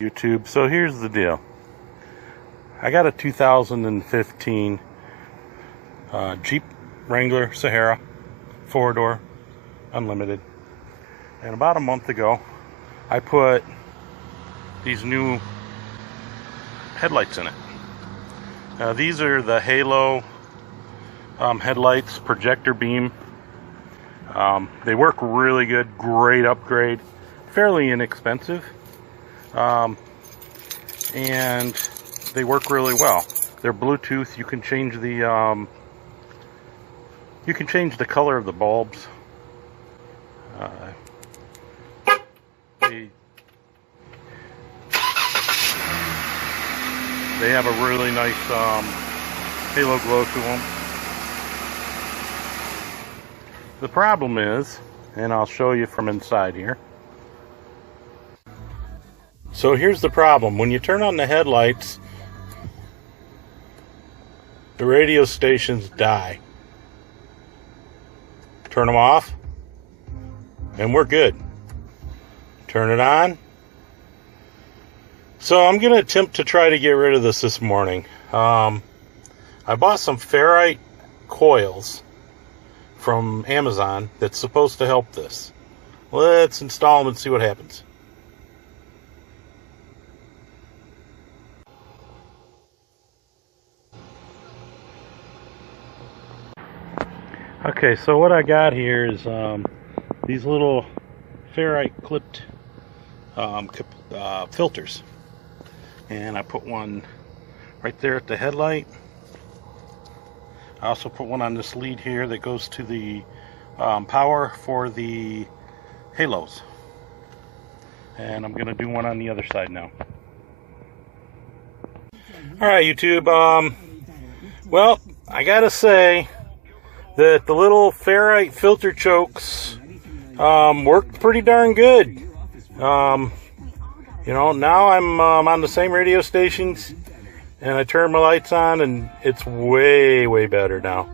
YouTube. So here's the deal. I got a 2015 Jeep Wrangler Sahara 4-door unlimited, and about a month ago I put these new headlights in it. These are the Halo headlights, projector beam. They work really good, great upgrade, fairly inexpensive, and they work really well. They're Bluetooth. You can change the color of the bulbs. They have a really nice halo glow to them. The problem is, and I'll show you from inside here. So here's the problem. When you turn on the headlights, the radio stations die. Turn them off, and we're good. Turn it on. So I'm going to attempt to try to get rid of this morning. I bought some ferrite coils from Amazon that's supposed to help this. Let's install them and see what happens. Okay, so what I got here is these little ferrite clipped filters, and I put one right there at the headlight. I also put one on this lead here that goes to the power for the halos, and I'm gonna do one on the other side now. Alright, YouTube, well, I gotta say that the little ferrite filter chokes worked pretty darn good. You know, now I'm on the same radio stations, and I turn my lights on, and it's way better now.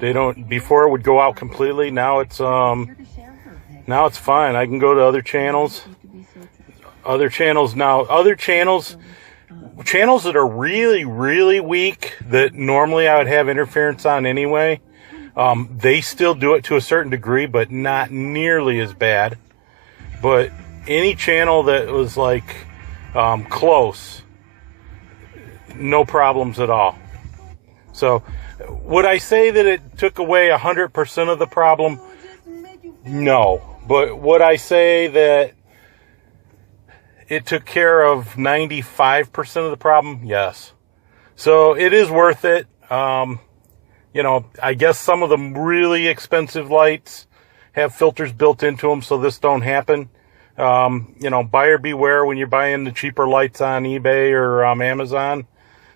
They don't, before it would go out completely. Now it's fine. I can go to other channels channels that are really weak, that normally I would have interference on anyway. They still do it to a certain degree, but not nearly as bad. But any channel that was like close, no problems at all. So would I say that it took away 100% of the problem? No. But would I say that it took care of 95% of the problem? Yes. So it is worth it. You know, I guess some of the really expensive lights have filters built into them, so this don't happen. You know, buyer beware when you're buying the cheaper lights on eBay or Amazon.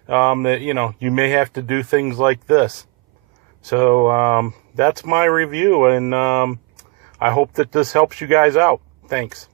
That, you know, you may have to do things like this. So that's my review, and I hope that this helps you guys out. Thanks.